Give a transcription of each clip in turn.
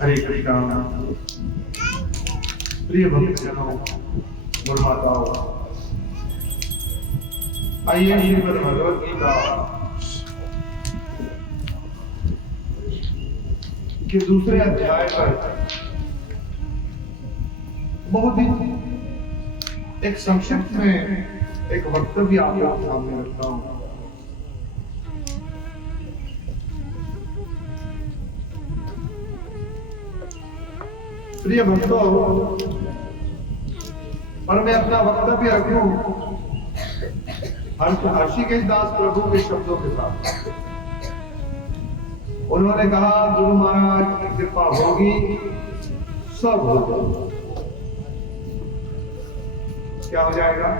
हरे कृष्णा। प्रिय भक्तजनों और माताओं, आइए श्रीमद् भगवत गीता के दूसरे अध्याय पर बहुत ही एक संक्षिप्त में एक वक्तव्य आपके सामने रखता हूं। प्रिय भक्तों, और मैं अपना वक्तव्य रखूं हर्षिकेश दास प्रभु के शब्दों के साथ। उन्होंने कहा, गुरु महाराज की कृपा होगी सब होगा। क्या हो जाएगा?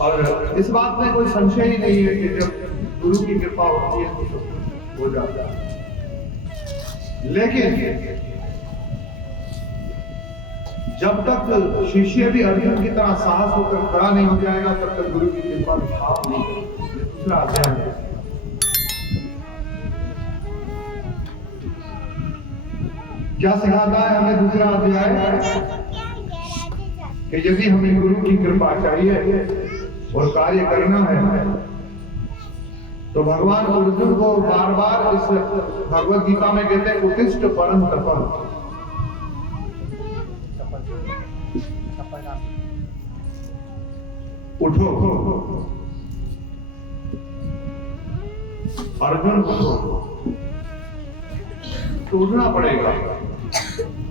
और इस बात में कोई संशय ही नहीं है कि जब गुरु की कृपा होती है तो सब कुछ हो जाता है। लेकिन जब तक शिष्य भी अर्जुन की तरह साहस होकर खड़ा नहीं हो जाएगा तब तक गुरु की कृपा भाव नहीं होगी। दूसरा अध्याय है। क्या सिखाता है हमें दूसरा अध्याय? कि यदि हमें गुरु की कृपा चाहिए और कार्य करना है तो भगवान अर्जुन को बार बार इस भगवत गीता में कहते हैं, उत्तिष्ठ परम तपः। उठो अर्जुन, उठो। तो उठना पड़ेगा।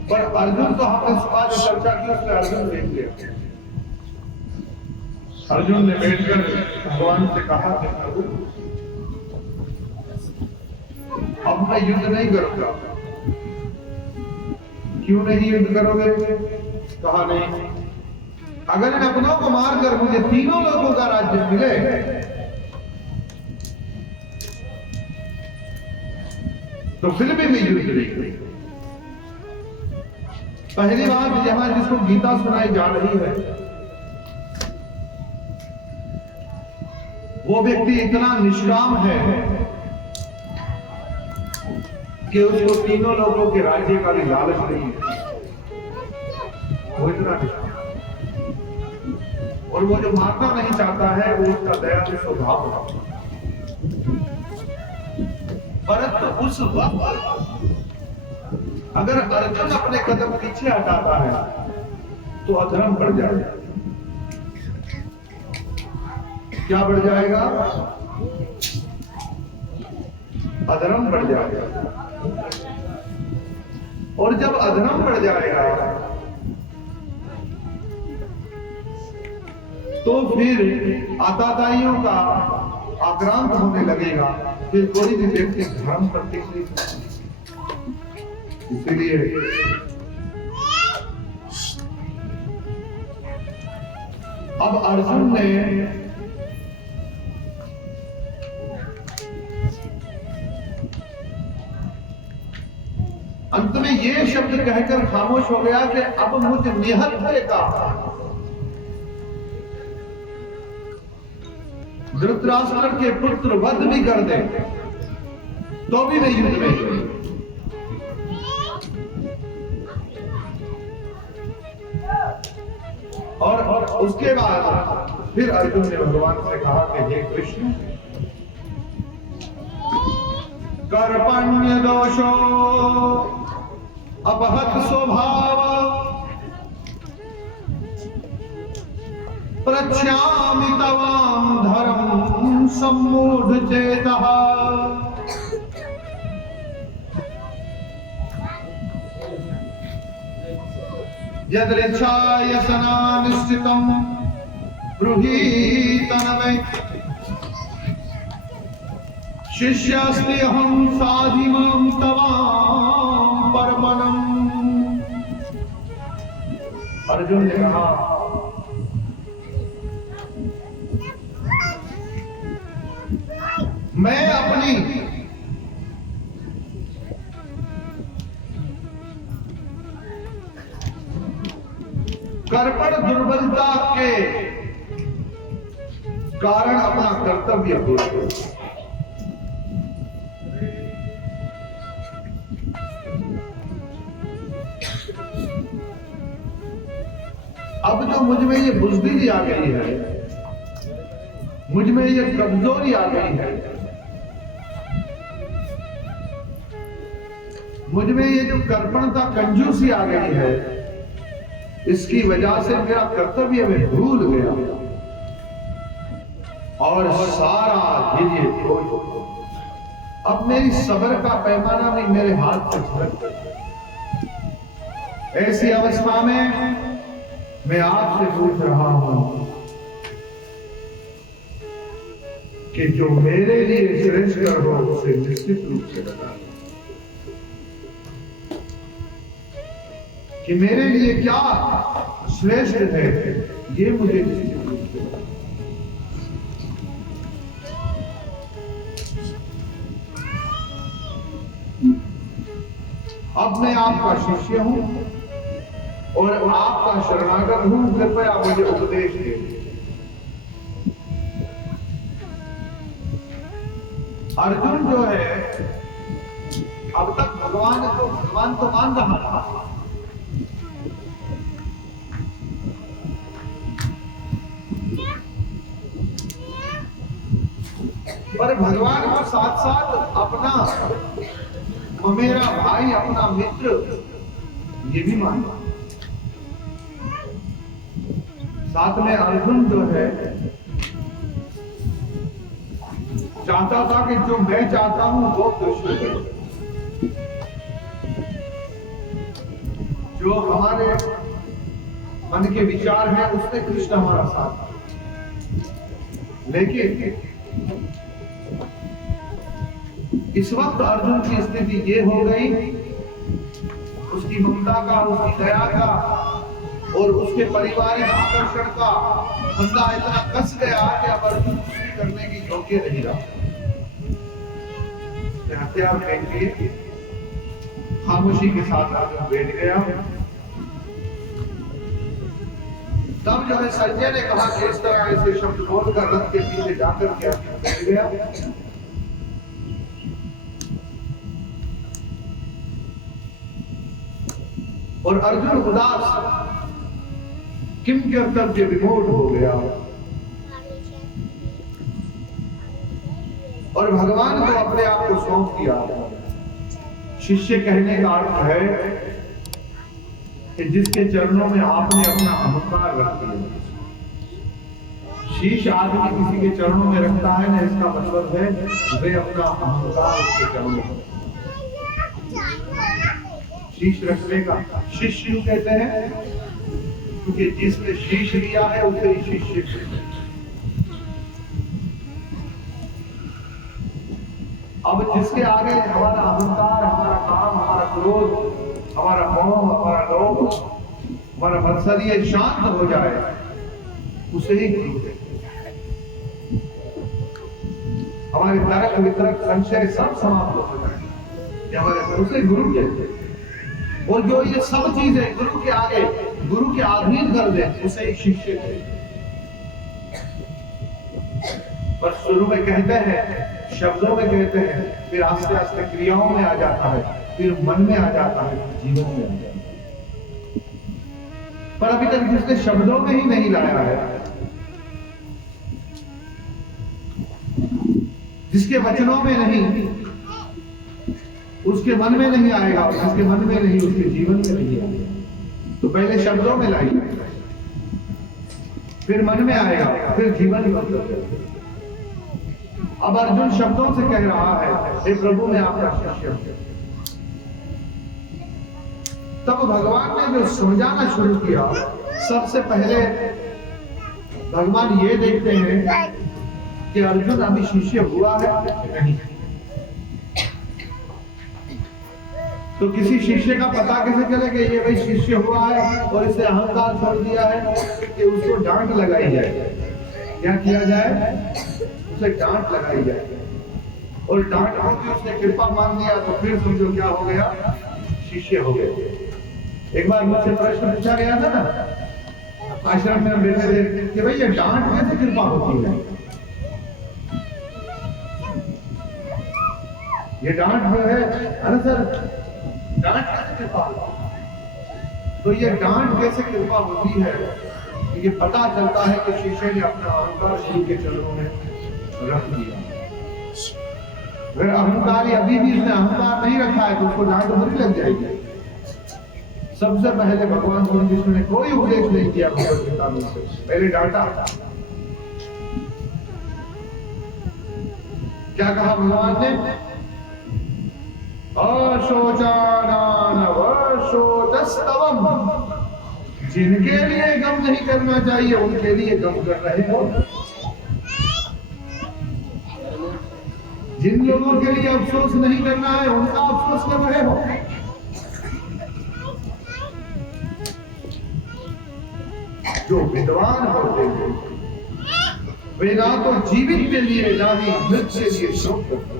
पर अर्जुन तो हमने आज चर्चा की, उसमें अर्जुन देख लिया। अर्जुन ने बैठकर भगवान से कहा, प्रभु अब मैं युद्ध नहीं करूंगा। क्यों नहीं युद्ध करोगे? कहा, नहीं, अगर इन अपनों को मारकर मुझे तीनों लोगों का राज्य मिले तो फिर भी मैं युद्ध नहीं करूंगा। पहली बात, यहां जिसको गीता सुनाई जा रही है वो व्यक्ति इतना निष्काम है कि उसको तीनों लोगों के राज्य का भी लालच नहीं है। वो इतना निष्काम, और वो जो मारना नहीं चाहता है वो उसका दयालु स्वभाव है। परंतु उस वक्त अगर अर्जुन अपने कदम पीछे हटाता है तो अधर्म बढ़ जाएगा। क्या बढ़ जाएगा? अधर्म बढ़ जाएगा। और जब अधर्म बढ़ जाएगा तो फिर आताताइयों का आक्रांत होने लगेगा। फिर कोई भी व्यक्ति धर्म प्रति नहीं। इसलिए अब अर्जुन ने अंत में ये शब्द कहकर खामोश हो गया कि अब मुझ निहत्थे का धृतराष्ट्र के पुत्र वध भी कर दे तो भी मैं युद्ध में हूं। और उसके बाद फिर अर्जुन ने भगवान से कहा कि हे कृष्ण, कर्पण्य दोषो अपहत स्वभाव प्रच्छामि तवाम धर्म सम्मूढ़ चेतः। यदृच्छायसना निश्चितं ब्रूहीतनमे शिष्यास्ति अहं साधिमां तवां परमनम्। अर्जुन ने कहा, मैं अपनी कर्पण दुर्बलता के कारण अपना कर्तव्य भूल गया। मुझ में ये बुज़दिली आ गई है, मुझ में ये कमजोरी आ गई है, मुझ में ये जो कर्पणता कंजूसी आ गई है, इसकी वजह से मेरा कर्तव्य मैं भूल गया और सारा धीरे खो चुका। अब मेरी सब्र का पैमाना भी मेरे हाथ से छूट गया। ऐसी अवस्था में मैं आपसे पूछ रहा हूं कि जो मेरे लिए श्रेष्ठ हो उसे निश्चित रूप से बता, कि मेरे लिए क्या श्रेष्ठ है, ये मुझे निश्चित रूप से बता। अब मैं आपका शिष्य हूं और आपका शरणागत हूं, कृपया मुझे उपदेश दें। अर्जुन जो है अब तक भगवान तो मान रहा था, पर भगवान को साथ साथ अपना मेरा भाई, अपना मित्र, ये भी माना। साथ में अर्जुन जो है चाहता था कि जो मैं चाहता हूं वो कृष्ण करे, जो हमारे मन के विचार हैं उसमें कृष्ण हमारा साथ। लेकिन इस वक्त अर्जुन की स्थिति ये हो गई, उसकी ममता का, उसकी दया का और उसके पारिवारिक आकर्षण का फंदा इतना कस गया कि अब अर्जुन कुछ भी करने की योग्य नहीं रहा। हथियार फेंक के खामोशी के साथ अर्जुन बैठ गया। तब जो है संजय ने कहा कि इस तरह ऐसे शब्द बोलकर रथ के पीछे जाकर के बैठ गया। और अर्जुन उदास किम कर्तव्य विमूढ़ हो गया और भगवान को अपने आप को सौंप दिया। शिष्य कहने का अर्थ है कि जिसके चरणों में आपने अपना अहंकार रख दिया। शीश आदमी किसी के चरणों में रखता है ना, इसका मतलब है वे अपना अहंकार उसके चरणों में। शीश रखने का शिष्य कहते हैं, क्योंकि जिसने शीश लिया है उसे ही शिष्य कहते हैं। अब जिसके आगे हमारा अहंकार, हमारा काम, हमारा क्रोध, हमारा मोह, हमारा लोभ, हमारा मत्सर्य शांत हो जाए, उसे ही गुरु कहते हैं। हमारे तर्क वितर्क संशय सब समाप्त हो जाए, हमारे उसे गुरु कहते हैं। और जो ये सब चीजें गुरु के आगे, गुरु के अधीन कर दे, उसे ही शिष्य कहते हैं। पर शुरू में कहते हैं, शब्दों में कहते हैं, फिर आस्ते आस्ते क्रियाओं में आ जाता है, फिर मन में आ जाता है, जीवन में आ जाता है। पर अभी तक जिसने शब्दों में ही नहीं लाया है, जिसके वचनों में नहीं, उसके मन में नहीं आएगा, और जिसके मन में नहीं उसके जीवन में नहीं आएगा। तो पहले शब्दों में लाइए, फिर मन में आएगा, फिर जीवन में। अब अर्जुन शब्दों से कह रहा है, हे प्रभु मैं आपका शिष्य हूं। तब भगवान ने जो समझाना शुरू किया, सबसे पहले भगवान ये देखते हैं कि अर्जुन अभी शिष्य हुआ है नहीं। तो किसी शिष्य का पता कैसे चले कि ये भाई शिष्य हुआ है और इसे अहंकार छोड़ दिया है, कि उसको डांट लगाई जाए। क्या किया जाए? उसे डांट लगाई जाए, और डांट होगी उसने कृपा मान लिया तो फिर समझो क्या हो गया, शिष्य हो गए। एक बार मुझसे प्रश्न पूछा गया था ना आश्रम में, बैठे थे कि भाई ये डांट कैसे कृपा होती है? ये डांट जो है, अरे सर डांट कैसे कृपा होती है? तो ये डांट कैसे कृपा होती है, ये पता चलता है कि शीशे ने अपना अहंकार शिव के चरणों में रख दिया। अगर अहंकारी अभी भी इसने अहंकार नहीं रखा है तो उसको डांट बुरी लग जाएगी। सबसे पहले भगवान श्री कृष्ण ने कोई उपदेश नहीं किया भगवद गीता में से, पहले डांटा। क्या कहा भगवान ने? अशोचानानवशोचस्तवम, जिनके लिए गम नहीं करना चाहिए उनके लिए गम कर रहे हो। जिन लोगों के लिए अफसोस नहीं करना है उनका अफसोस कर रहे हो। जो विद्वान होते हैं वे ना तो जीवित के लिए ना ही मृत के लिए शोक करते हैं।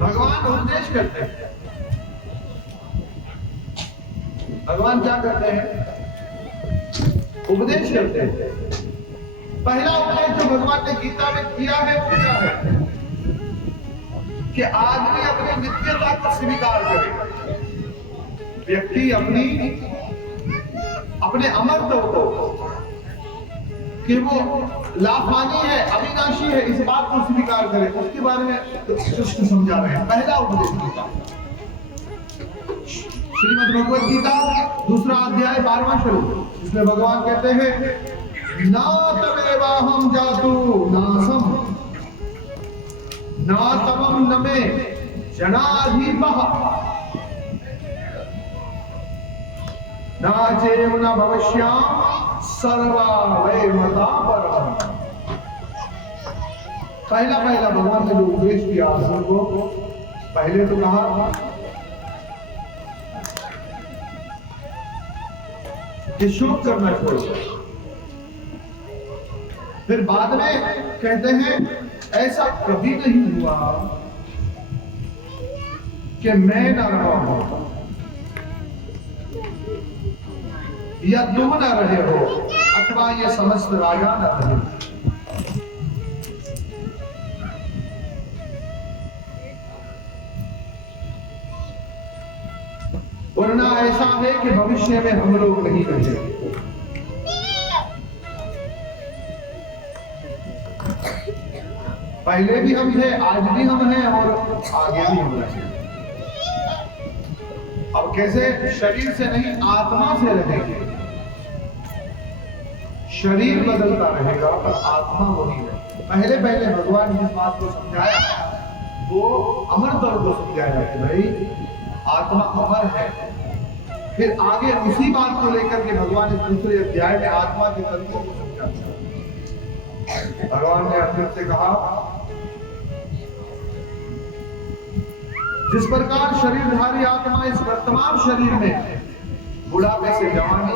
भगवान उपदेश करते हैं। भगवान क्या करते हैं? उपदेश करते हैं। पहला उपदेश जो भगवान ने गीता में किया है वो क्या है? कि आदमी अपनी नित्यता को स्वीकार करे। व्यक्ति अपने अमरत्व को, कि वो लाफानी है, अविनाशी है, इस बात को स्वीकार करे। उसके बारे में कृष्ण समझा रहे हैं। पहला उपदेश गीता, श्रीमद् भगवद गीता 2 अध्याय 12वां श्लोक, इसमें भगवान कहते हैं ना तमेवाहम जातु नासम ना तमम नमे जनाधिपः ना चेव न भविष्याम सर्वा वै मता परम। पहला भगवान ने जो उपदेश किया अर्जुन को, पहले तो कहा कि शोक करना छोड़ो। फिर बाद में कहते हैं ऐसा कभी नहीं हुआ कि मैं न रहा हूं या तुम न रहे हो अथवा ये समस्त राजा न रहे। वरना ऐसा है कि भविष्य में हम लोग नहीं रहेंगे। पहले भी हम थे, आज भी हम हैं और आगे भी हम रहेंगे। अब कैसे? शरीर से नहीं, आत्मा से रहेंगे। शरीर बदलता रहेगा पर आत्मा वही है। पहले भगवान ने जिस बात को समझाया वो अमरत्व को समझाया कि भाई आत्मा अमर है। फिर आगे उसी बात को लेकर के भगवान ने दूसरे अध्याय में आत्मा के तत्वों को समझाया। भगवान ने अर्जुन से कहा जिस प्रकार शरीरधारी आत्मा इस वर्तमान शरीर में बुढ़ापे से जवानी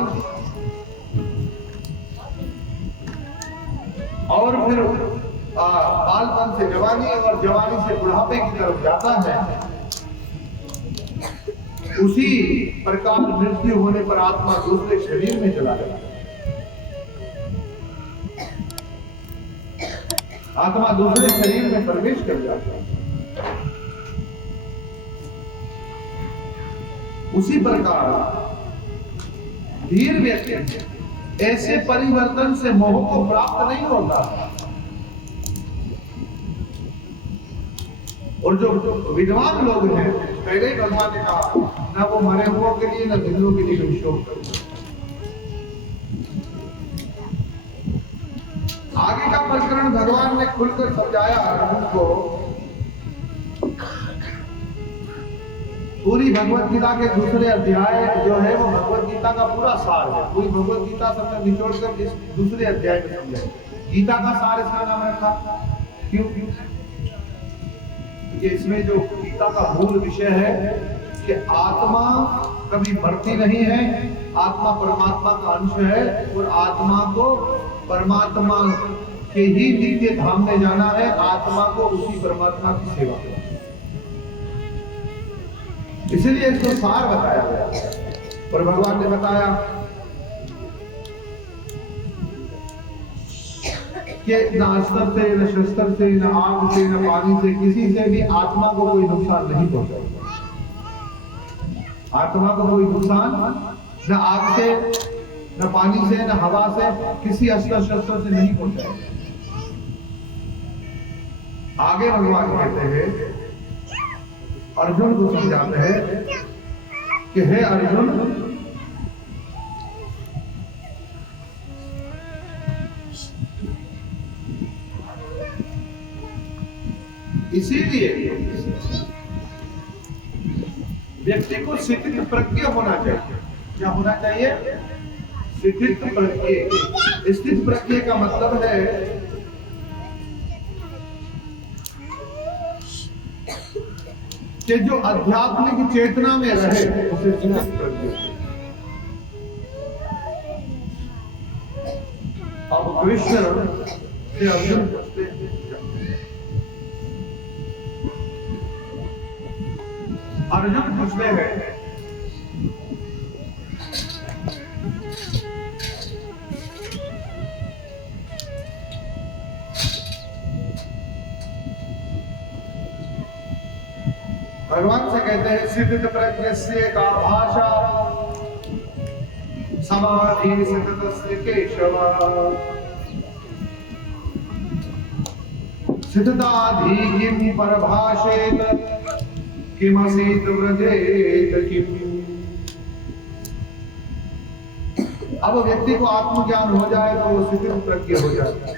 और फिर बालपन से जवानी और जवानी से बुढ़ापे की तरफ जाता है, उसी प्रकार मृत्यु होने पर आत्मा दूसरे शरीर में चला जाता है। आत्मा दूसरे शरीर में प्रवेश कर जाता है। उसी प्रकार धीर व्यक्ति ऐसे परिवर्तन से मोह को प्राप्त नहीं होता। और जो विद्वान लोग हैं, पहले ही भगवान ने कहा ना वो मरे हुओं के लिए ना जिंदों के लिए कोई शोक करो। आगे का प्रकरण भगवान ने खुलकर समझाया अर्जुन को। पूरी भगवत गीता के दूसरे अध्याय जो है वो भगवत गीता का पूरा सार है। पूरी भगवत गीता सबने निचोड़ कर इस दूसरे अध्याय में समझा। गीता का सार इसका नाम रखा क्यों? क्योंकि इसमें जो गीता का मूल विषय है कि आत्मा कभी मरती नहीं है, आत्मा परमात्मा का अंश है और आत्मा को परमात्मा के ही नित्य धाम में जाना है। आत्मा को उसी परमात्मा की सेवा करना, इसलिए इसको सार बताया गया। और भगवान ने बताया कि न अस्त्र से, न शस्त्र से, न आग से, न पानी से, किसी से भी आत्मा को कोई नुकसान नहीं पहुंचाएगा। आत्मा को कोई नुकसान न आग से, न पानी से, न हवा से, किसी अस्त्र शस्त्र से नहीं पहुंचाएगा। आगे भगवान कहते हैं, अर्जुन को समझाते हैं कि हे अर्जुन, इसीलिए व्यक्ति को स्थित प्रज्ञ होना चाहिए। क्या होना चाहिए? स्थित प्रज्ञ। स्थित प्रज्ञ का मतलब है कि जो आध्यात्मिक चेतना में रहे उसे स्थित प्रज्ञ। अब कृष्ण से अर्जुन पूछते हैं, अर्जुन पूछते हैं भगवान से, कहते हैं सिद्ध प्रज्ञस्य का भाषा समाधि सिद्धस्य केशव सिद्धताधि किम परभाषेत किमसीत व्रजेत किम। अब व्यक्ति को आत्मज्ञान हो जाए तो वो स्थित प्रज्ञ हो जाए।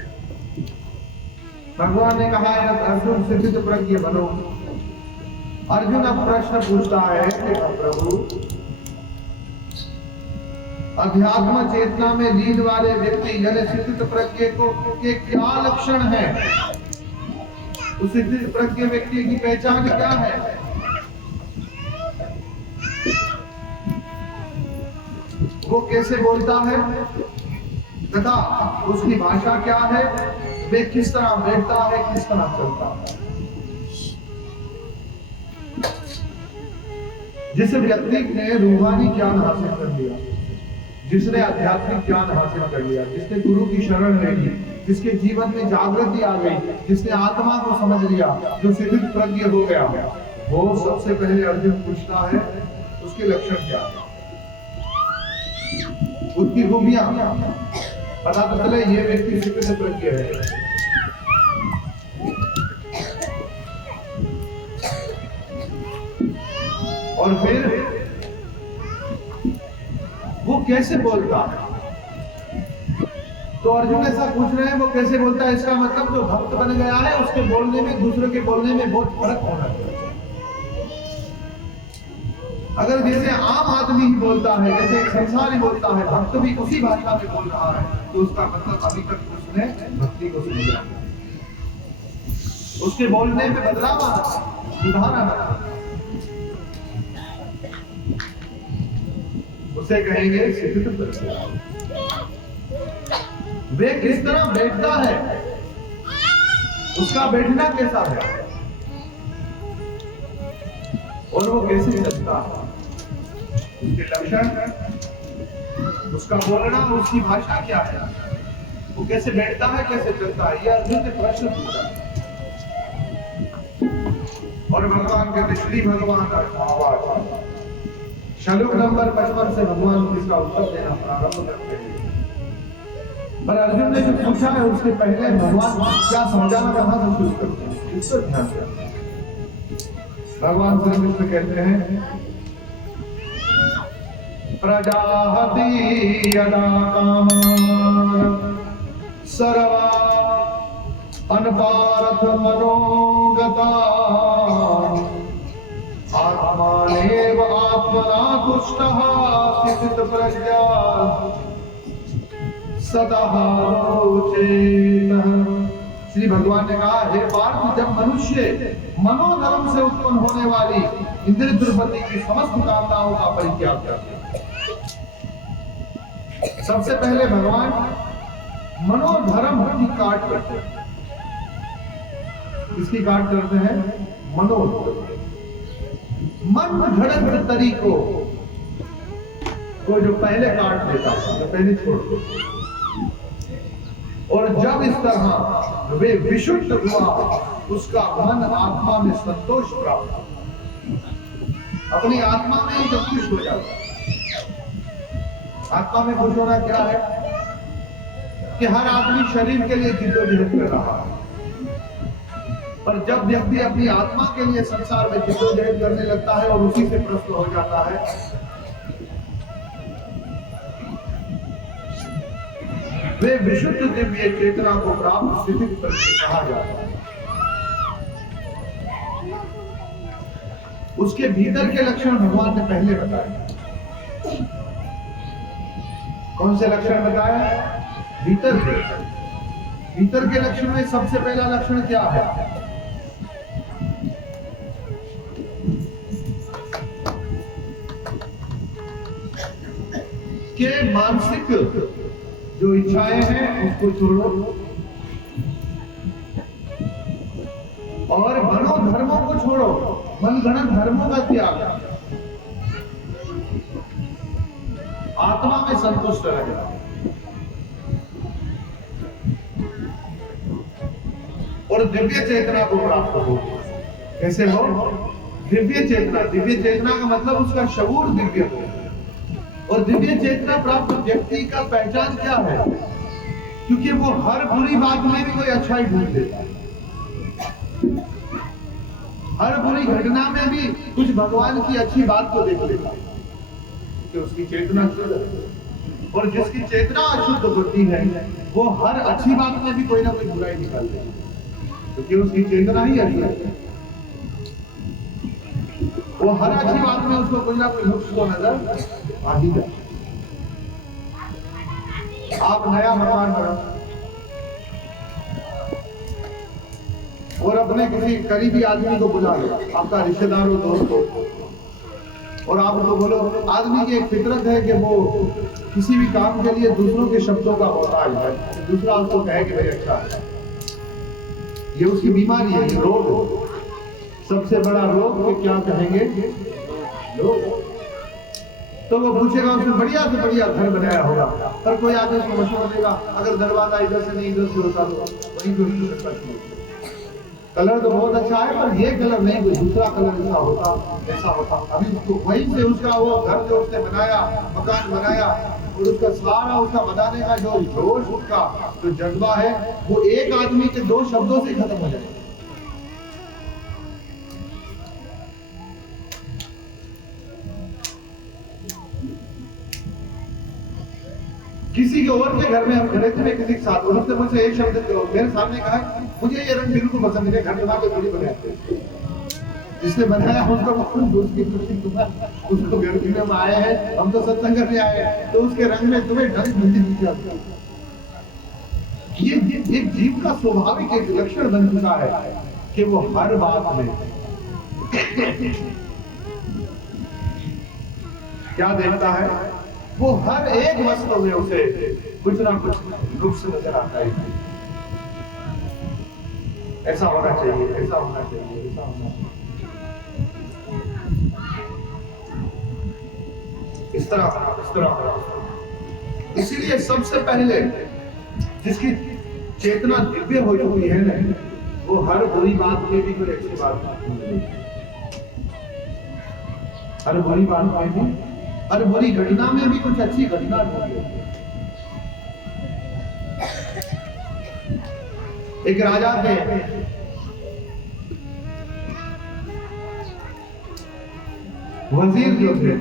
भगवान ने कहा है अर्जुन स्थित प्रज्ञ बनो। अर्जुन अब प्रश्न पूछता है कि प्रभु, अध्यात्म चेतना में लीन वाले व्यक्ति यानी स्थित प्रज्ञ को के क्या लक्षण है? उस स्थित प्रज्ञ व्यक्ति की पहचान क्या है? वो कैसे बोलता है तथा उसकी भाषा क्या है? वे किस तरह बैठता है, किस तरह चलता है? जिस व्यक्ति ने रूहानी ज्ञान हासिल कर लिया, जिसने आध्यात्मिक ज्ञान हासिल कर लिया, जिसने गुरु की शरण ले ली, जिसके जीवन में जागृति आ गई, जिसने आत्मा को समझ लिया, जो स्थित प्रज्ञ हो गया, वो सबसे पहले अर्जुन पूछता है उसके लक्षण क्या है, उसकी खूबियां पता तो चले ये व्यक्ति स्थित प्रज्ञ है। और फिर वो कैसे बोलता है? तो अर्जुन ऐसा पूछ रहे हैं वो कैसे बोलता है, इसका मतलब जो भक्त बन गया है उसके बोलने में दूसरे के बोलने में बहुत फर्क होना चाहिए। अगर जैसे आम आदमी ही बोलता है, जैसे एक संसारी बोलता है, भक्त भी उसी भाषा में बोल रहा है, तो उसका मतलब अभी तक उसने भक्ति को समझा, उसके बोलने में बदलाव आना, सुधार आना, उसे कहेंगे स्थित प्रज्ञ। वे किस तरह बैठता है, उसका बैठना कैसा है और वो कैसे चलता है, उसके लक्षण, उसका बोलना, उसकी भाषा क्या है, वो कैसे बैठता है, कैसे चलता है, ये अर्जुन ने प्रश्न पूछा। और भगवान के श्री भगवान का श्लोक नंबर 55 से भगवान इसका उत्तर देना प्रारंभ करते हैं। पर अर्जुन ने जो पूछा है उसके पहले भगवान क्या समझाना चाहता है उसको करते हैं, इस पर ध्यान दें। भगवान श्री कृष्ण कहते हैं, प्रजापति यदा कामान सर्वा अनपारथ मनोगता आत्मानेव आत्मना तुष्टः स्थित प्रज्ञा सदा रोचेत। श्री भगवान ने कहा, हे पार्थ, जब मनुष्य मनोधर्म से उत्पन्न होने वाली इंद्र द्रुपदी की समस्त कामनाओं का परित्याग करते हैं, सबसे पहले भगवान मनोधर्म की काट करते हैं। किसकी काट करते हैं? मनोधर्म, मन घड़त तरीकों को जो पहले काट देता है, जो पहले छोड़ देता। और जब इस तरह वे विशुद्ध हुआ, उसका मन आत्मा में संतोष प्राप्त। अपनी आत्मा में ही जब खुश हो जाता है। आत्मा में खुश होना क्या है कि हर आदमी शरीर के लिए जिद्दोजहद कर रहा है, पर जब व्यक्ति अपनी आत्मा के लिए संसार में जिद्दोजहद करने लगता है और उसी से प्रसन्न हो जाता है, वे विशुद्ध दिव्य चेतना को प्राप्त स्थिति करके कहा जाता है। उसके भीतर के लक्षण भगवान ने पहले बताए। कौन से लक्षण बताए? भीतर के लक्षण में सबसे पहला लक्षण क्या है? कि मानसिक जो इच्छाएं हैं उसको छोड़ो और मनोधर्मों को छोड़ो, मनगढ़ंत धर्मों का त्याग, आत्मा में संतुष्ट रहेगा और दिव्य चेतना को प्राप्त हो। कैसे हो? दिव्य चेतना का मतलब उसका शऊर दिव्य हो। और दिव्य चेतना प्राप्त व्यक्ति का पहचान क्या है? क्योंकि वो हर बुरी बात में भी कोई अच्छाई ढूंढ लेता है, हर बुरी घटना में भी कुछ भगवान की अच्छी बात को देख लेता है, कि उसकी चेतना शुद्ध है। और जिसकी चेतना अशुद्ध होती है वो हर अच्छी बात में भी कोई ना कोई बुराई निकाल देता है, क्योंकि उसकी चेतना ही अशुद्ध है। वो हर अच्छी बात में उसको कोई ना कोई नुक्स तो नजर आ ही जाए। आप नया मकान बना और अपने किसी करीबी आदमी को बुला लो, आपका रिश्तेदार हो, दोस्त हो, और आप उसको बोलो, आदमी की एक फितरत है कि वो किसी भी काम के लिए दूसरों के शब्दों का मोहताज है, दूसरा उसको कहे कि भाई अच्छा है। ये उसकी बीमारी है, ये रोग है। सबसे बड़ा रोग कि क्या कहेंगे लोग। तो वो पूछेगा, उसने बढ़िया से बढ़िया घर बनाया होगा, पर कोई आगे उसको मशवरा देगा, अगर दरवाजा इधर से नहीं इधर से होता तो वहीं पे उसकी सकता थी। कलर तो बहुत अच्छा है, पर ये कलर नहीं, कोई दूसरा कलर ऐसा होता। अभी उसको वहीं से उसका वो घर जो उसने बनाया, मकान बनाया, और उसका सारा उसका बनाने का जो जोश, उसका जो जज्बा है, वो एक आदमी के दो शब्दों से खत्म हो जाएगा। किसी के और के घर में हम खड़े थे, किसी के साथ, और उसने मुझसे एक शब्द मेरे सामने कहा, मुझे ये रंग बिल्कुल पसंद नहीं है, घर बना के थोड़ी बनाते। जिसने बनाया उसको घर में आए हैं, हम तो सत्संग करने आए हैं, तो उसके रंग में तुम्हें ढंग मिलती जाती। ये एक जीव का स्वाभाविक एक लक्षण बन चुका है कि वो हर बात में क्या देखता है, वो हर एक वस्तु में उसे कुछ ना कुछ नुक्स नजर आता है। ऐसा होना चाहिए, ऐसा होना चाहिए, ऐसा होना चाहिए, इस तरह। इसीलिए सबसे पहले जिसकी चेतना दिव्य हो चुकी है ना, वो हर बुरी बात में भी कोई अच्छी बात, हर बुरी बात में भी, हर बुरी घटना में भी कुछ अच्छी घटना ढूंढ। एक राजा थे, वजीर जो थे,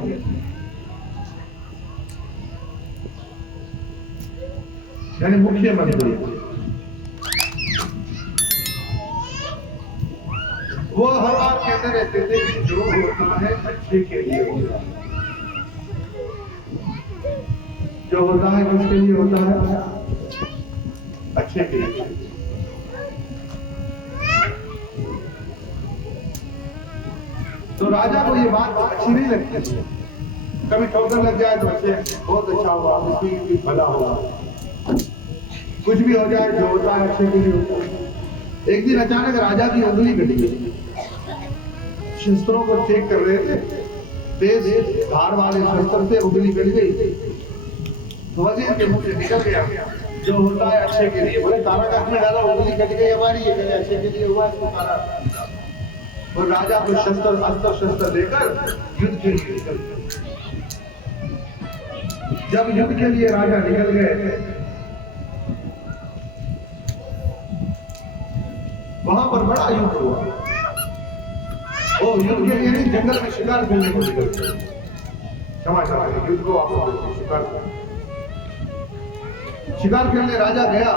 यानी मुख्यमंत्री, वो हर बार कहते रहते थे कि जो होता है अच्छे के लिए होता है, जो होता है किसके लिए होता है? अच्छे के लिए। तो राजा को ये बात अच्छी नहीं लगती। कभी ठोकर लग जाए तो अच्छे, बहुत अच्छा हुआ, उसकी भला होगा, कुछ भी हो जाए जो होता है अच्छे के लिए होता है। एक दिन अचानक राजा की उंगली कटी गई, शस्त्रों को चेक कर रहे थे, तेज धार वाले शस्त्र से उंगली कट गई, तो वजीर के मुंह से निकल गया, जो होता है अच्छे के लिए। बोले कारागार में डाला, उंगली कट गई हमारी, ये अच्छे के लिए हुआ, इसको कारागार। और राजा को अस्त्र शस्त्र लेकर युद्ध के लिए निकल गए। जब युद्ध के लिए राजा निकल गए, वहां पर बड़ा युद्ध हुआ। वो युद्ध के लिए नहीं, जंगल में शिकार करने को निकल गए। क्षमा चाहते, युद्ध को आपको शिकार करने राजा गया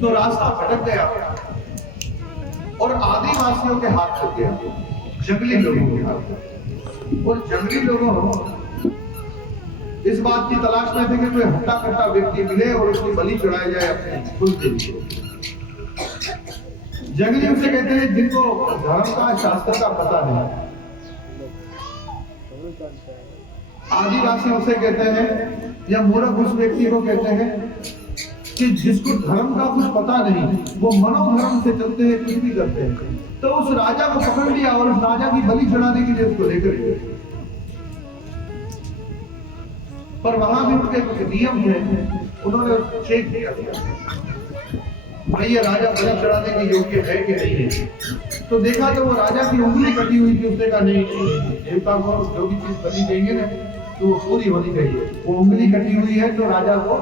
तो रास्ता भटक गया और आदिवासियों के हाथ लग गया, जंगली लोगों के हाथ। और जंगली लोगों इस बात की तलाश में थे कि कोई हट्टा कट्टा व्यक्ति मिले और उसकी बलि चढ़ाई जाए अपने कुल के लिए। जंगली उसे कहते हैं जिनको धर्म का शास्त्र का पता नहीं। आदिवासी उसे कहते हैं, या मूर्ख उस व्यक्ति को कहते हैं कि जिसको धर्म का कुछ पता नहीं, वो मनोधर्म से चलते हैं, कुछ भी करते हैं। तो उस राजा को पकड़ लिया और उस राजा की बलि चढ़ाने के लिए उसको लेकर गए। पर वहां भी उनके कुछ नियम थे, उन्होंने चेक किया भाई ये राजा बलि चढ़ाने के योग्य है कि नहीं है। तो देखा तो वो राजा की उंगली कटी हुई थी। उसने कहा नहीं, देवता को जो भी चीज बलि देंगे ना तो वो पूरी होनी चाहिए। वो उंगली कटी हुई है तो राजा को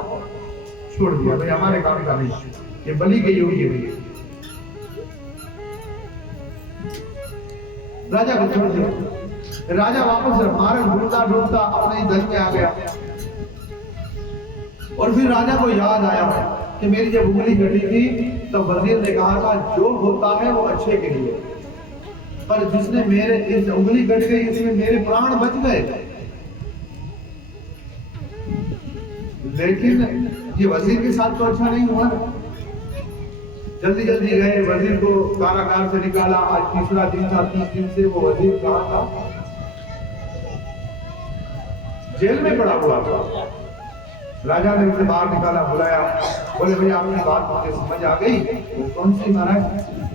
छोड़ दिया, भाई हमारे काम का नहीं, ये बलि के योग्य नहीं है। राजा को छोड़ दिया। राजा वापस मार्ग ढूंढता ढूंढता अपने दल में आ गया और फिर राजा को याद आया कि मेरी जब उंगली कटी थी तब वजीर ने कहा था जो होता है वो अच्छे के लिए, पर जिसने मेरे इस उंगली कट गई इसमें मेरे प्राण बच गए। लेकिन ये वजीर के साथ तो अच्छा नहीं हुआ। जल्दी जल्दी गए, वजीर को कारागार से निकाला। आज तीसरा दिन था, 30 दिन से वो वजीर कहाँ था? जेल में पड़ा हुआ था। राजा ने उसे बाहर निकाला, बुलाया, बोले भैया आपकी बात मुझे समझ आ गई। कौन सी महाराज?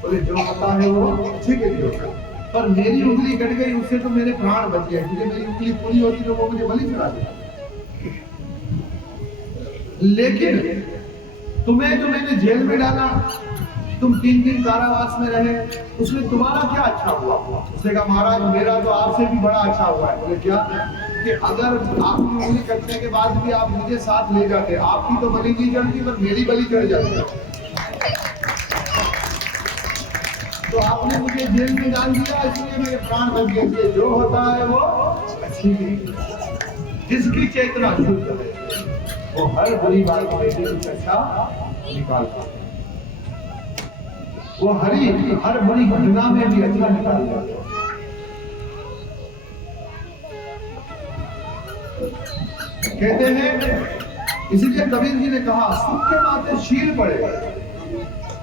बोले जो होता है वो अच्छे के लिए होता है, पर मेरी उंगली कट गई उससे तो मेरे प्राण बच गए, क्योंकि मेरी उंगली पूरी होती तो वो मुझे बलि चढ़ा देता। लेकिन तुम्हें तो मैंने जेल में डाला, तुम 3 दिन कारावास में रहे, उसमें तुम्हारा क्या अच्छा हुआ? उसने कहा महाराज मेरा तो आपसे भी बड़ा अच्छा हुआ है। बोले क्या? कि अगर आपकी उंगली कटने के बाद भी आप मुझे साथ ले जाते, आपकी तो बलि नहीं चढ़ती पर मेरी बलि चढ़ जाती। तो आपने मुझे जेल में डाल दिया इसलिए मेरे प्राण बच गए। जो होता है वो अच्छी नहीं, जिसकी चेतना शुद्ध है वो हर बुरी बात में से कुछ अच्छा निकालता है। वो हर बुरी घटना में भी अच्छा निकाल जाता है। कहते हैं, इसीलिए कबीर जी ने कहा सुख के माथे शील पड़े।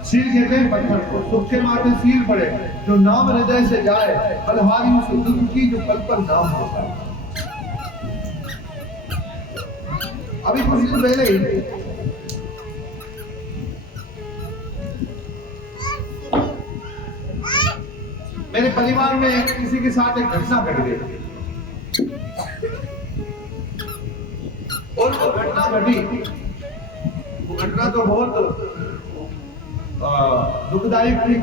शील कहते हैं पत्थर को, सुख के माथे शील पड़े। जो नाम हृदय से जाए बलहारी उस दुख की जो पल पर नाम होता है। अभी कुछ दिन पहले ही मेरे परिवार में किसी के साथ एक घटना घट गई और वो घटना घटी, वो घटना तो बहुत दुखदायक थी।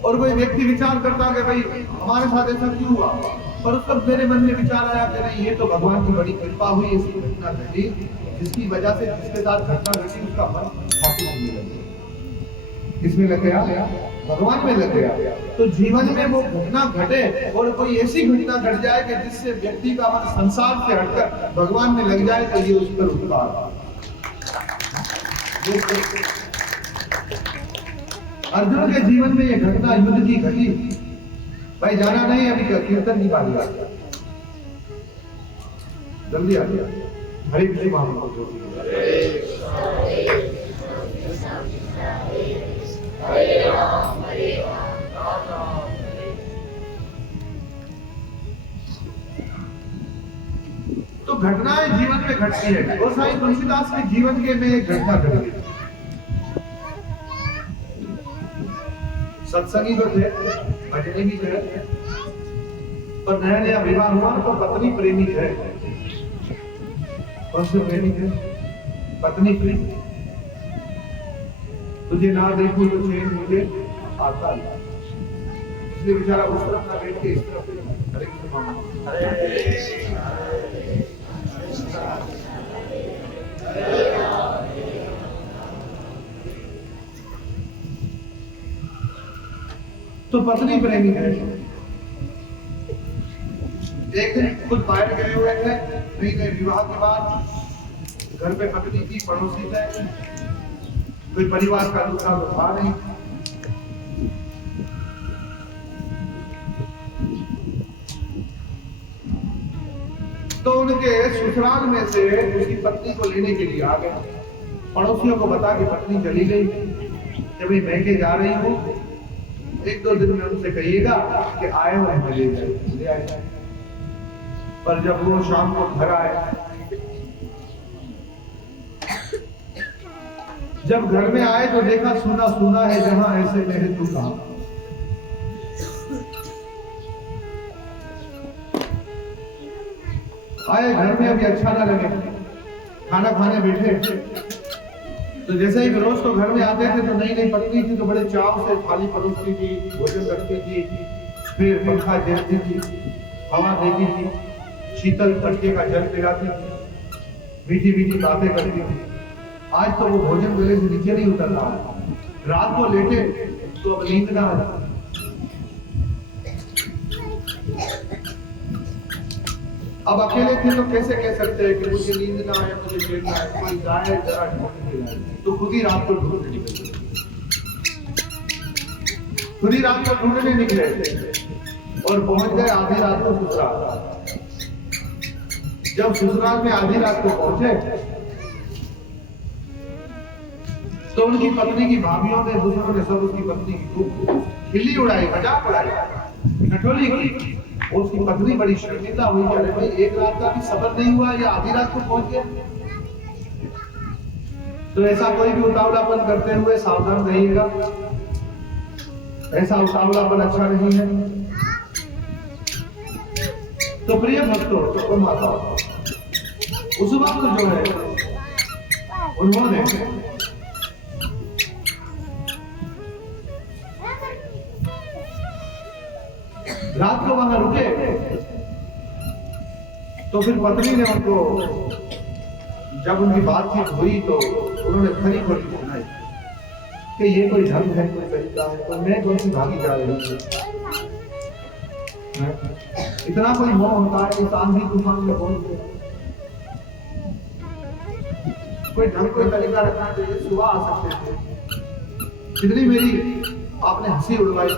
और कोई व्यक्ति विचार करता कि भाई हमारे साथ ऐसा क्यों हुआ, पर उस वक्त मेरे मन में विचार आया कि नहीं ये तो भगवान की बड़ी कृपा हुई, ऐसी घटना घटी जिसकी वजह से जिसके साथ घटना घटी उसका मन वापस होने लगा, इसमें लग गया, भगवान में लग गया। तो जीवन में वो घटना घटे और कोई ऐसी घटना घट जाए कि जिससे व्यक्ति का मन संसार से हटकर भगवान में लग जाए तो ये उस पर उपकार। अर्जुन के जीवन में ये घटना युद्ध की घटी। भाई जाना नहीं, अभी कीर्तन नहीं पाएगा, जल्दी आ गया। हरे कृष्ण महाप्रभु। तो घटनाएं जीवन में घटती है और साईं तुलसीदास के जीवन के में एक घटना घट गई। सत्संगी तो थे, भजनी भी थे, पर नया नया विवाह हुआ तो पत्नी प्रेमी है। कौन से प्रेमी थे? पत्नी प्रेमी। तुझे ना देखूं तो चैन मुझे आता नहीं। इसलिए बेचारा उस तरफ ना बैठ के इस तरफ हरे कृष्ण मामा तो पत्नी प्रेमी है। एक दिन खुद बाहर गए हुए थे, नई विवाह के बाद घर पे पत्नी थी, पड़ोसी थे, कोई परिवार का दूसरा तो था नहीं। तो उनके ससुराल में से उसकी पत्नी को लेने के लिए आ गए। पड़ोसियों को बता कि पत्नी चली गई, जब मैं महके जा रही हूँ, एक दो दिन में उनसे कहिएगा कि आए हुए ले आए। पर जब वो शाम को घर आए, जब घर में आए तो देखा सूना सूना है जहां ऐसे मेरे तू कहा। आए घर में अभी अच्छा ना लगे, खाना खाने बैठे तो जैसे ही रोज तो घर में आते थे तो नई नई पत्नी थी तो बड़े चाव से थाली परोसती थी, भोजन रखती थी, फिर पंखा देखती थी, हवा देती थी, शीतल तड़के का जल पिलाती थी, मीठी मीठी बातें करती थी। आज तो वो भोजन गले से नीचे नहीं उतर रहा, रात को लेटे तो अब नींद ना आए। अब अकेले थे तो कैसे कह सकते हैं कि मुझे नींद ना आए, मुझे चैन ना आए, कोई जाए जरा ढूंढने लाए, तो खुद ही रात को ढूंढने निकले, खुद ही रात को ढूंढने निकले और पहुंच गए आधी रात को ससुराल। जब ससुराल में आधी रात को पहुंचे तो उनकी पत्नी की भाभियों ने, दूसरों ने सब उसकी पत्नी की खूब खिल्ली उड़ाई, मजाक उड़ाई, ठठोली की। उसकी पत्नी बड़ी शर्मिंदा हुई कि अरे भाई एक रात का भी सब्र नहीं हुआ, ये आधी रात को पहुंच गया। तो ऐसा कोई भी उतावलापन करते हुए सावधान रहिएगा, ऐसा उतावलापन अच्छा नहीं है। तो प्रिय भक्तों, तो माता उस वक्त जो है उन्होंने रात को वहां रुके तो फिर पत्नी ने उनको, जब उनकी बातचीत हुई तो उन्होंने खरी खोटी सुनाई कि ये कोई ढंग है, कोई तरीका है, तो मैं कौन सी भागी जा रही थी, इतना कोई मोह होता है, इस आंधी तूफान में पहुंच गया, कोई ढंग कोई तरीका रखना चाहिए, सुबह आ सकते थे, इतनी मेरी आपने हंसी उड़वाई,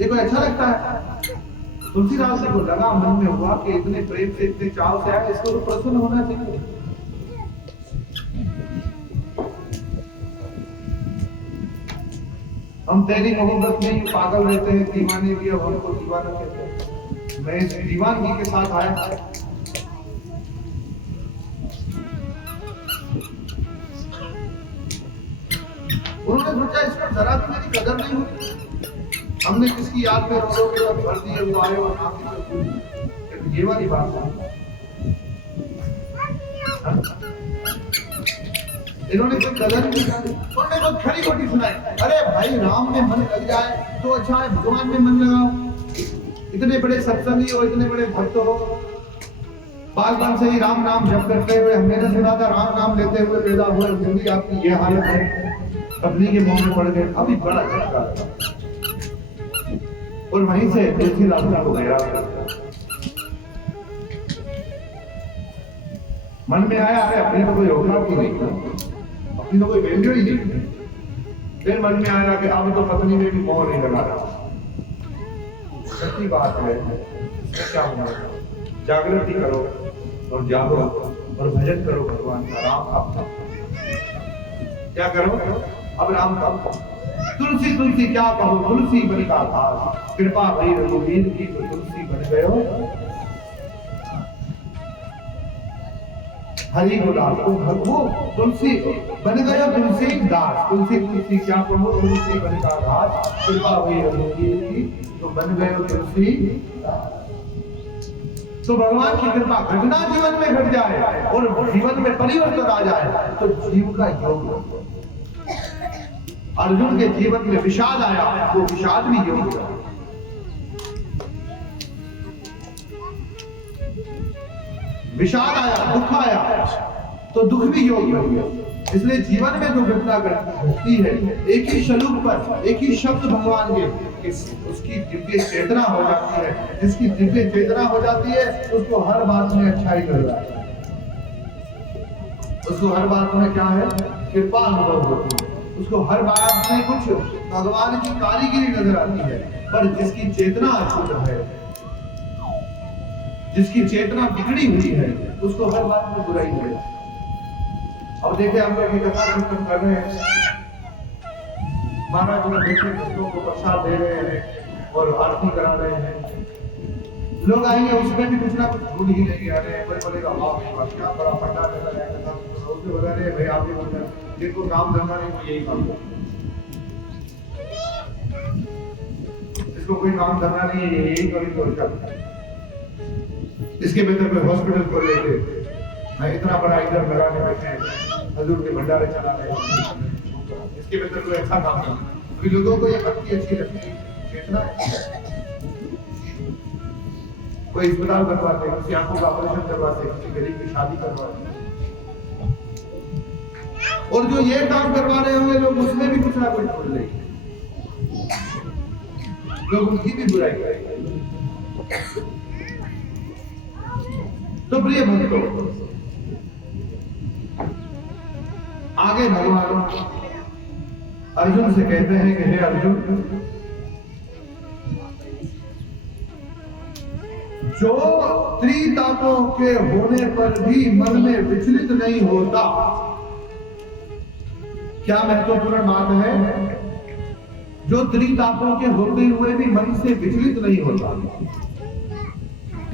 ये कोई अच्छा लगता है? तुलसीदास जी को लगा, मन में हुआ कि इतने प्रेम से, इतने चाव से आया, इसको तो प्रसन्न होना चाहिए। हम तेरी मोहब्बत में पागल रहते हैं, दीवाने भी, अब हमको दीवाना कहते हैं। मैं इस दीवानगी के साथ आया, उन्होंने सोचा इसको जरा भी मेरी कदर नहीं हुई, हमने किसकी याद में रो के सब भर दिए हुए और नाम ये वाली बात है। इन्होंने कोई कदर नहीं की, उन्होंने कोई खरी खोटी सुनाई, अरे भाई राम में मन लग जाए तो अच्छा है, भगवान में मन लगाओ, इतने बड़े सत्संगी हो, इतने बड़े भक्त हो, बालपन से ही राम नाम जप करते हुए, हमने तो सुना था राम नाम लेते हुए पैदा हुए, जिंदगी आपकी ये हालत है, पत्नी के मुंह में पड़ गए, अभी बड़ा झटका लगा। और वहीं से तुलसीदास जी को गया, मन में आया अरे अपनी तो कोई औकात ही नहीं, अपनी तो कोई वैल्यू ही नहीं। फिर मन में आया कि अब तो पत्नी में भी मोह नहीं लगा रहा, सच्ची बात है, क्या होगा, जागृति करो और जागो और भजन करो भगवान का, राम का। क्या करो अब, राम का। तुलसी तुलसी क्या कहो, तुलसी बन का घास, कृपा भई रघुवीर की तो तुलसी बन गयो हरि गुलाब। वो तुलसी बन गयो तुलसी दास, तुलसी तुलसी क्या कहो, तुलसी बन का घास, कृपा भई रघुवीर की तो बन गयो तुलसी दास। तो भगवान की कृपा घटना जीवन में घट जाए और जीवन में परिवर्तन आ जाए तो जीव का योग, अर्जुन के जीवन में विषाद आया, वो विषाद भी योग हुआ। विषाद आया, दुख आया, तो दुख भी योग बन गया। इसलिए जीवन में जो घटना घटती है, एक ही श्लोक पर एक ही शब्द भगवान के, उसकी दिव्य चेतना हो जाती है। जिसकी दिव्य चेतना हो जाती है उसको हर बात में अच्छाई कर रहा है, उसको हर बात में क्या है, कृपा अनुभव होती है, उसको हर बात में कुछ भगवान की कारीगिरी नजर आती है। पर जिसकी चेतना अशुद्ध है, जिसकी चेतना बिगड़ी हुई है, उसको हर बात में बुराई है। अब देखिए हम लोग कथा कीर्तन कर रहे हैं, महाराज जी देखिए भक्तों को प्रसाद दे रहे हैं और आरती करा रहे हैं। लोग आएंगे उसमें भी कुछ ना कुछ भूल ही नहीं आ रहे हैं। कोई बोलेगा वाह क्या बड़ा पंडाल लगा है, उसके बता रहे भाई आप ही बोल रहे हैं, जिनको काम धंधा नहीं वो यही काम करते, इसको कोई काम धंधा नहीं है यही कभी करता। इसके भीतर कोई हॉस्पिटल खोल लेते, मैं इतना बड़ा इधर लगा के बैठे हजूर के भंडारे चला रहे हैं, इसके भीतर कोई अच्छा काम नहीं। अभी लोगों को ये भक्ति अच्छी लगती है, चेतना कोई अस्पताल बनवाते, किसी आंखों का ऑपरेशन करवाते, किसी गरीब की शादी करवाते, और जो ये काम करवा रहे होंगे लोग उसमें भी कुछ ना कुछ बोल रहे, लोग उनकी भी बुराई करेंगे। तो प्रिय भक्तों, आगे भगवान अर्जुन से कहते हैं कि हे अर्जुन, जो त्रितापों के होने पर भी मन में विचलित नहीं होता, क्या महत्वपूर्ण बात है, जो त्रितापों के होते हुए भी मन से विचलित नहीं होता।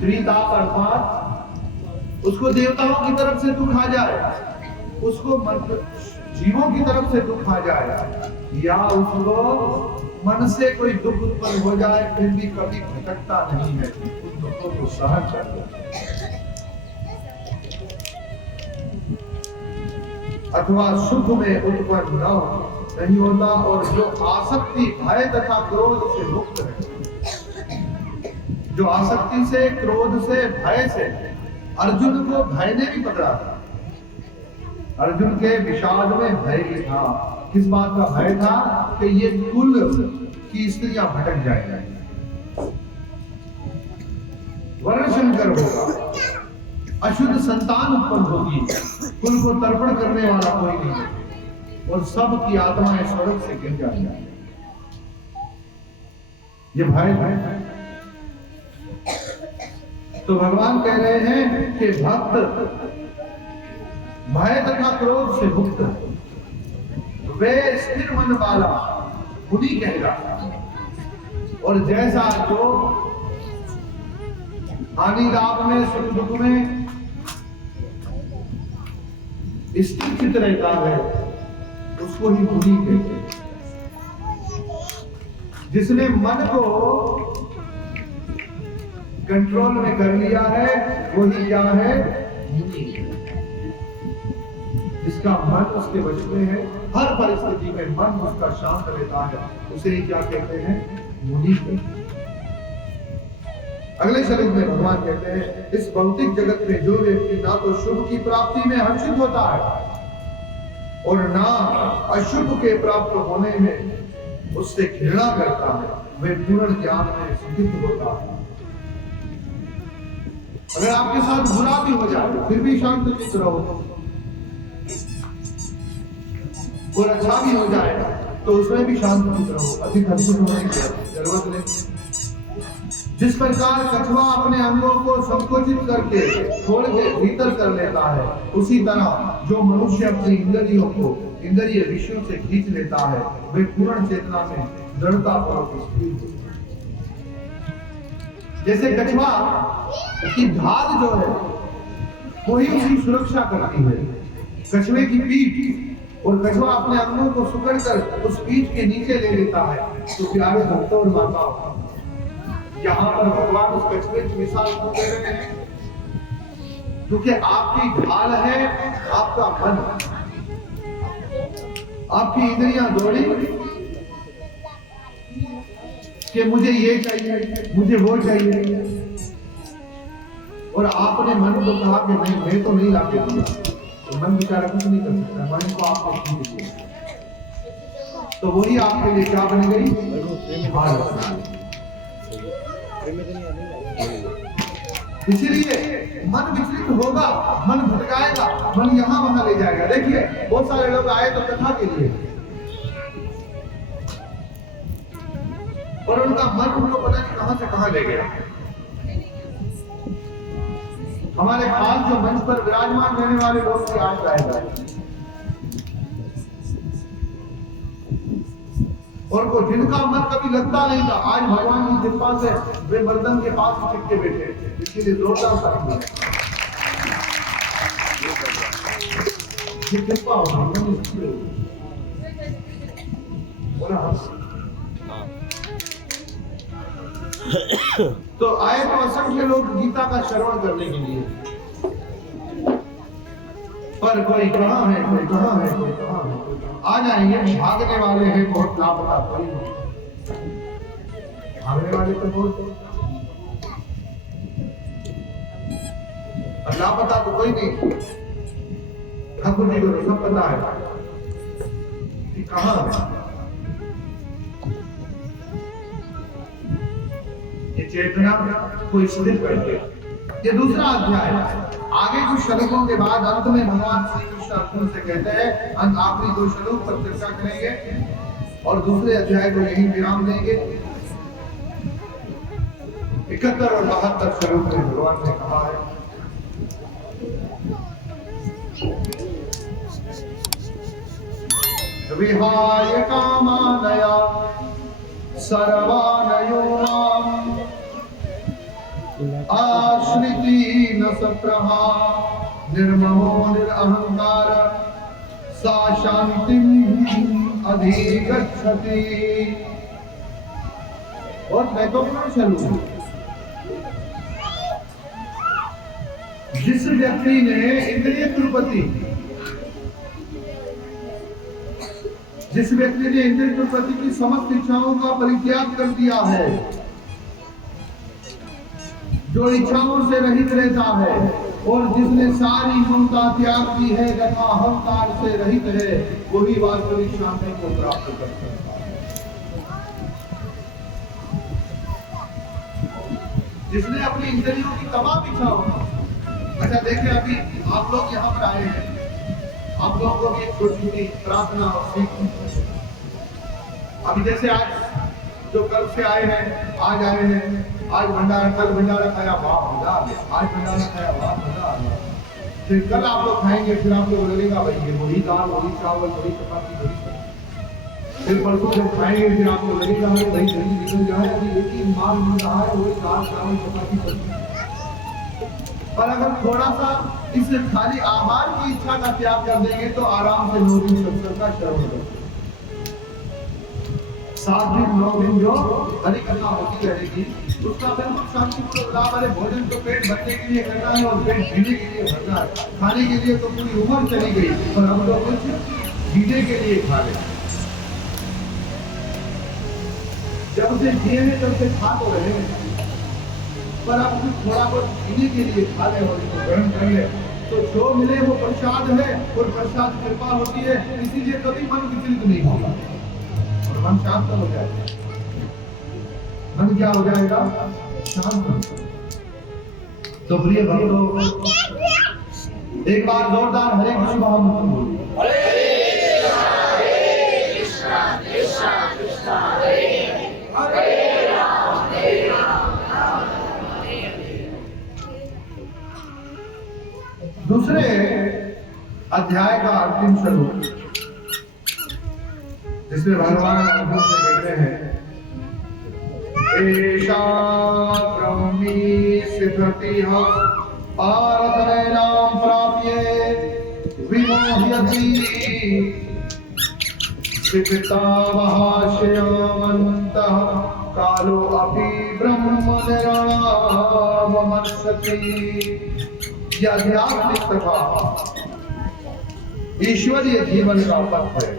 त्रिताप अर्थात उसको देवताओं की तरफ से दुख आ जाए, उसको जीवों की तरफ से दुख आ जाए, या उसको मन से कोई दुख उत्पन्न हो जाए, फिर भी कभी भटकता नहीं है, उन दुखों को सहन करता है। अथवा सुख में उत्पन्न नहीं होता, और जो आसक्ति भय तथा क्रोध से मुक्त है, जो आसक्ति से, क्रोध से, भय से, अर्जुन को भय ने भी पकड़ा था। अर्जुन के विषाद में भय भी था। किस बात का भय था कि ये कुल की स्त्रियां भटक जाएंगी, वर्णशंकर होगा, अशुद्ध संतान उत्पन्न होगी, कुल को तर्पण करने वाला कोई नहीं, और सब की आत्माएं स्वर्ग से गिर जाएंगी। ये भय है। तो भगवान कह रहे हैं कि भक्त भय तथा क्रोध से मुक्त वे स्थिर मन वाला मुनि कहेगा, और जैसा जो हानि लाभ में, सुख दुख में स्थिर चित रहता है, उसको ही मुनि कहते हैं। जिसने मन को कंट्रोल में कर लिया है वही क्या है, मुनि। जिसका मन उसके वश में है, हर परिस्थिति में मन उसका शांत रहता है, उसे क्या कहते हैं, मुनि कहते हैं। अगले श्लोक में भगवान कहते हैं, इस भौतिक जगत में जो व्यक्ति ना तो शुभ की प्राप्ति में हर्षित होता है और ना अशुभ के प्राप्त होने में उससे घृणा करता है, वे पूर्ण ज्ञान में स्थित होता है। अगर आपके साथ बुरा भी हो जाए फिर भी शांत चित्त रहो, और अच्छा भी हो जाए तो उसमें भी शांत चित्त रहो, अधिक हर्षित होने की जरूरत नहीं। जिस प्रकार कछुआ अपने अंगों को संकोचित करके खोल के भीतर कर लेता है, उसी तरह जो मनुष्य अपनी इंद्रियों को इंद्रिय विषयों से खींच लेता है, वे पूर्ण चेतना में दृढ़ता पूर्वक स्थिर होते हैं। जैसे कछुआ की धार जो है वही उसकी सुरक्षा करती है, कछुए की पीठ, और कछुआ अपने अंगों को सुकड़कर उस पीठ के नीचे ले लेता है। तो प्यारे भक्तों और माताओं, यहाँ पर भगवान उस कछुए की मिसाल को दे रहे हैं, क्योंकि आपकी ढाल है आपका मन। आपकी इंद्रियां दौड़ी कि मुझे ये चाहिए, मुझे वो चाहिए, और आपने मन को कहा कि नहीं, मैं तो नहीं लाके दूंगा, तो मन बेचारा कुछ नहीं कर सकता, मन को आपने खींच दिया, तो वही आपके लिए क्या बन गई? इसीलिए मन विचलित होगा, मन भटकाएगा, मन यहाँ वहां ले जाएगा। देखिए बहुत सारे लोग आए तो कथा के लिए, और उनका मन उनको पता नहीं कहां से कहां ले गया। हमारे खास जो मंच पर विराजमान रहने वाले लोग की आज आएगा, और वो जिनका मन कभी लगता नहीं था, आज भगवान की कृपा से वे मर्दन के पास चिपके बैठे, इसीलिए जोरदार ताली है। ये कृपा होगी। तो आए तो असंख्य लोग गीता का श्रवण करने के लिए, पर कोई कहाँ है, कोई कहाँ है, कोई कहाँ है। आ जाएंगे, भागने वाले हैं बहुत, लापता कोई नहीं, भागने वाले तो बहुत, लापता तो कोई नहीं। ठाकुर जी को तो सब पता है कि कहाँ है। ये चेतना को स्थिर करके, ये दूसरा अध्याय है। आगे कुछ श्लोकों के बाद अंत में भगवान श्री कृष्ण अर्जुन से कहते हैं, आखिरी 2 श्लोक पर चर्चा करेंगे और दूसरे अध्याय को यहीं विराम देंगे। 71 और 72 श्लोक में भगवान ने कहा है, विहाय कामानया सर्वानयो माम आश्रिति न सप्रहा निर्ममो निरहंकार सा शांतिम अधिगच्छति। और मैं तो चलूं, जिस व्यक्ति ने इंद्रिय तिरुपति, जिस व्यक्ति ने इंद्रिय तिरुपति की समस्त इच्छाओं का परित्याग कर दिया है, जो इच्छाओं से रहित रहता है, और जिसने सारी ममता त्याग दी है तथा अहंकार से रहित है, वही वास्तविक शांति को प्राप्त कर सकता है। जिसने अपनी इंद्रियों की तमाम इच्छाओं, अच्छा देखिए अभी आप लोग यहाँ पर आए हैं, आप लोगों को भी एक छोटी प्रार्थना और सीख, अभी जैसे आज जो कल से आए हैं, आज आए हैं, आज भंडारा, कल भंडारा खाया, वाह मजा आ गया, आज भंडारा खाया, वाह मजा आ गया, फिर कल आप लोग खाएंगे, फिर आप लोग लगेगा भाई ये वही दाल, वही चावल, वही चपाती, वही, फिर परसों जब खाएंगे फिर आपको लगेगा भाई दही निकल जाए, अभी एक ही माल मिल रहा है, वही दाल चावल चपाती सब्जी। और अगर थोड़ा सा इस खाली आहार की इच्छा का त्याग कर देंगे तो आराम से 9 दिन सत्संग का श्रवण करेंगे, 7 दिन 9 दिन जो हरि कथा होती रहेगी, उसका बिल्कुल शांतिपूर्वक लाभ। अरे भोजन तो पेट भरने के लिए करना है और पेट भरने के लिए भरना है, खाने के लिए तो पूरी उम्र चली गई, पर हम तो कुछ जीने के लिए खा रहे हैं। जब से जिए हैं तब से खा तो रहे हैं, पर आप कुछ थोड़ा बहुत जीने के लिए खा ले और इसको ग्रहण कर ले, तो जो मिले वो प्रसाद है, और प्रसाद कृपा होती है, इसीलिए कभी मन विचलित नहीं होगा और मन शांत हो जाएगा। मन क्या हो जाएगा? शांत। तो प्रिय भक्तों, एक बार जोरदार हरे कृष्ण महामंत्र बोलिए। हरे कृष्णा कृष्णा कृष्णा हरे हरे राम राम हरे हरे। दूसरे अध्याय का अंतिम श्लोक, जिसमें भगवान अर्जुन से कहते हैं, एषा ब्रह्मी सिद्धतिः पारतनैनां प्राप्ये विमोह्यति सिद्धावहास्यमन्तः कालो अपि ब्रह्मनिर्वाणमर्षति। यह आध्यात्मिक तथा ईश्वरीय जीवन का पथ है।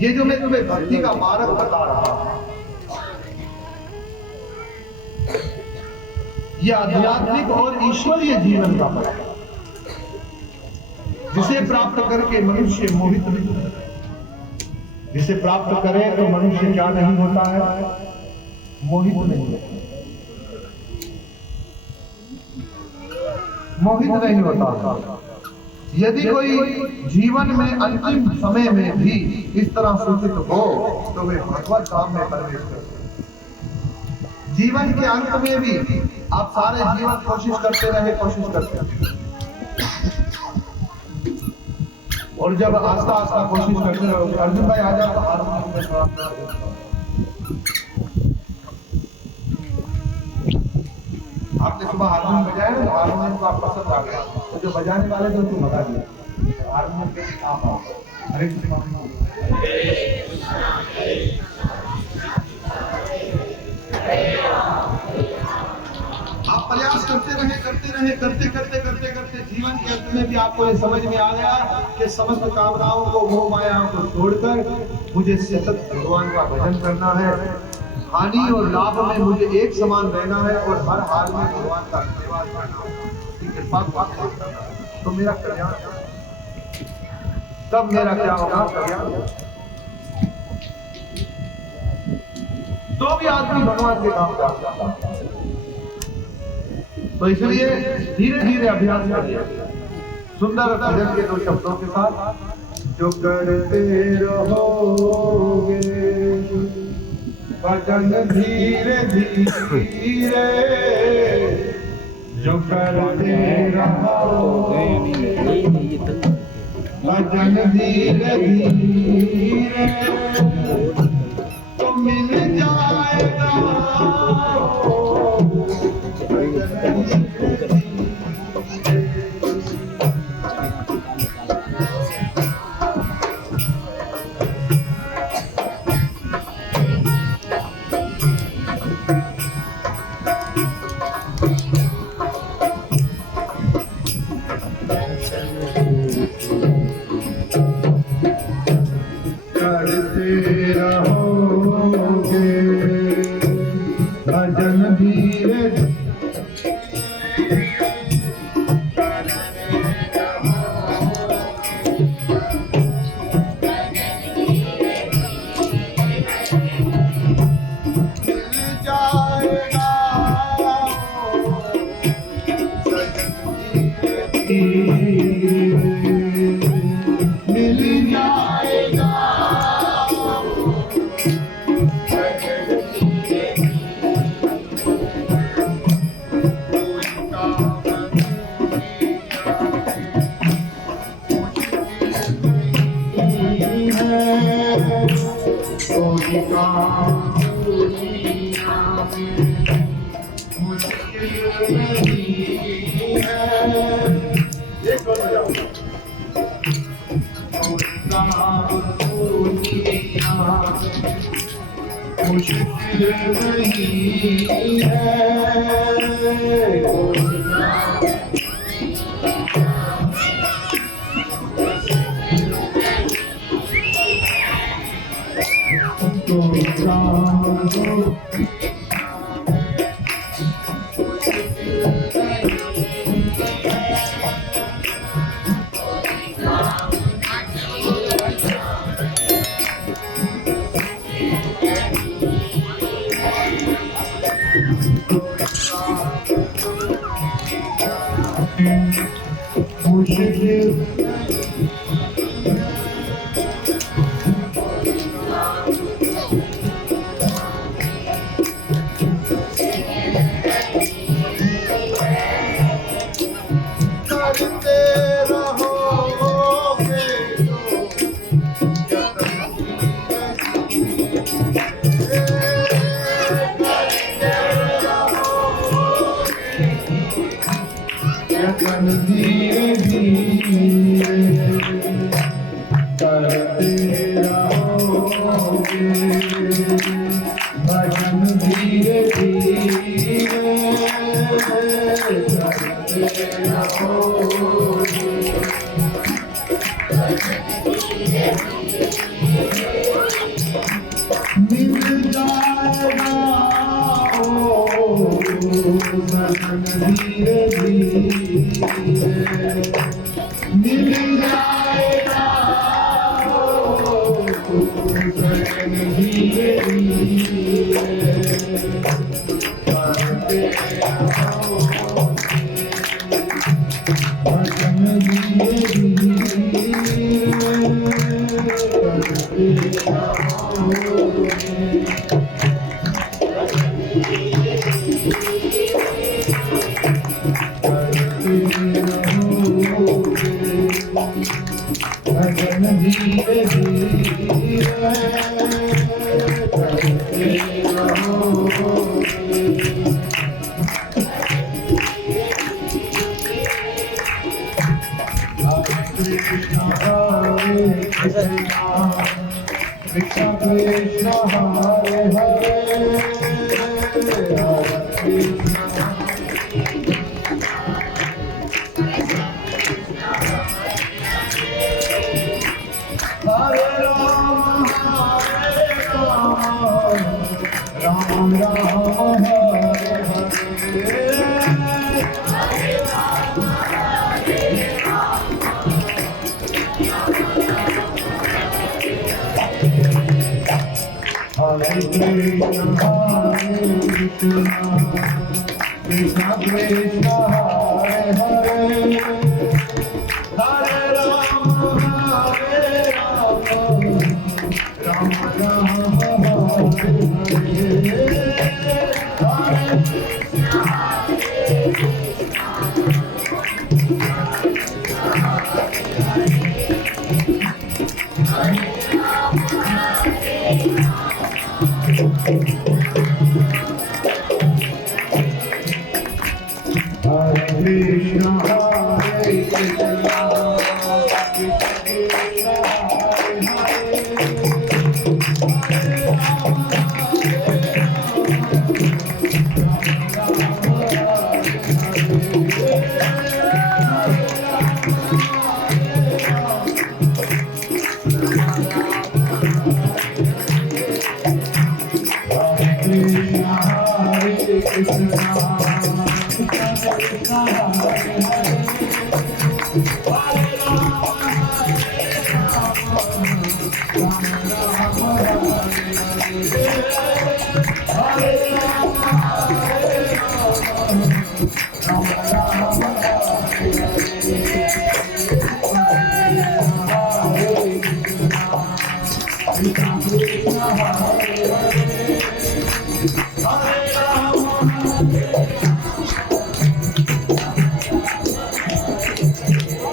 ये जो मैं तुम्हें भक्ति का मार्ग बता रहा हूं, ये आध्यात्मिक और ईश्वरीय जीवन का पथ है, जिसे प्राप्त करके मनुष्य मोहित नहीं होता। जिसे प्राप्त करे तो मनुष्य क्या नहीं होता है? मोहित नहीं होता, मोहित नहीं होता। यदि कोई जीवन में अंतिम समय में भी इस तरह सूचित हो तो वे भगवत धाम में प्रवेश करते। जीवन के अंत में भी आप सारे जीवन कोशिश करते रहे, और जब आस्ता आस्ता कोशिश करते रहो, अर्जुन भाई आ जाओ, हारमोनियम में थोड़ा आपने सुबह हारमोनियम बजाया ना, हारमोनियम को आप पसंद आ गया, तो जो बजाने वाले थे उनको भगा दिया। हारमोनियम पे आप आओ। हरे कृष्ण। आप प्रयास करते करते जीवन के अंत में भी आपको ये समझ में आ गया कि समस्त कामनाओं को, मोह मायाओं को छोड़कर मुझे सतत भगवान का भजन करना है। हानि और लाभ में मुझे एक समान रहना है और हर हाल में भगवान का धन्यवाद करना है। कृपा तो मेरा कल्याण, तब मेरा क्या होगा? कल्याण। तो भी आदमी भगवान के काम करता है। तो इसलिए धीरे धीरे अभ्यास करिए सुंदर भजन के दो शब्दों के साथ। जो करते रहोगे भजन धीरे धीरे, जो करते रहोगे भजन धीरे धीरे, तो मिल जाएगा भजन धीरे धीरे धीरे मिल जाएगा शरण धीरे धीरे करते रहो भजन धीरे धीरे करते रहो भजन धीरे धीरे करते रहो Krishna Hare Krishna Krishna Krishna Hare Hare Hare Krishna Hare Rama Hare Rama Rama Rama Hare Hare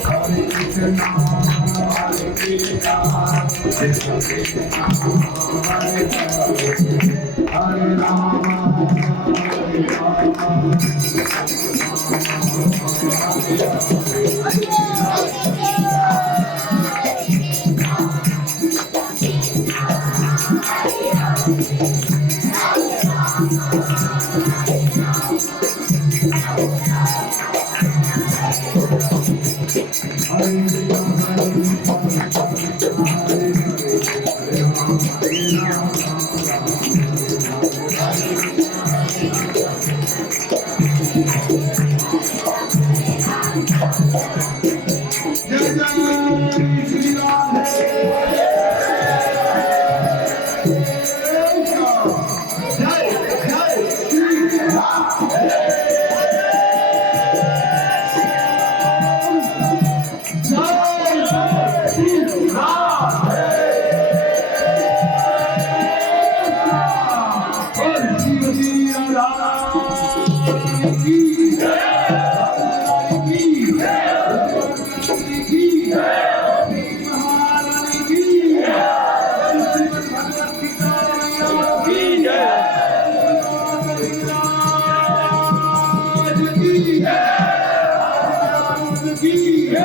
Hare Krishna, Hare Krishna, Krishna Krishna, Hare Hare, Hare Rama, Hare Rama, Rama Rama, Hare Krishna, Hare Krishna, Krishna Krishna, Hare की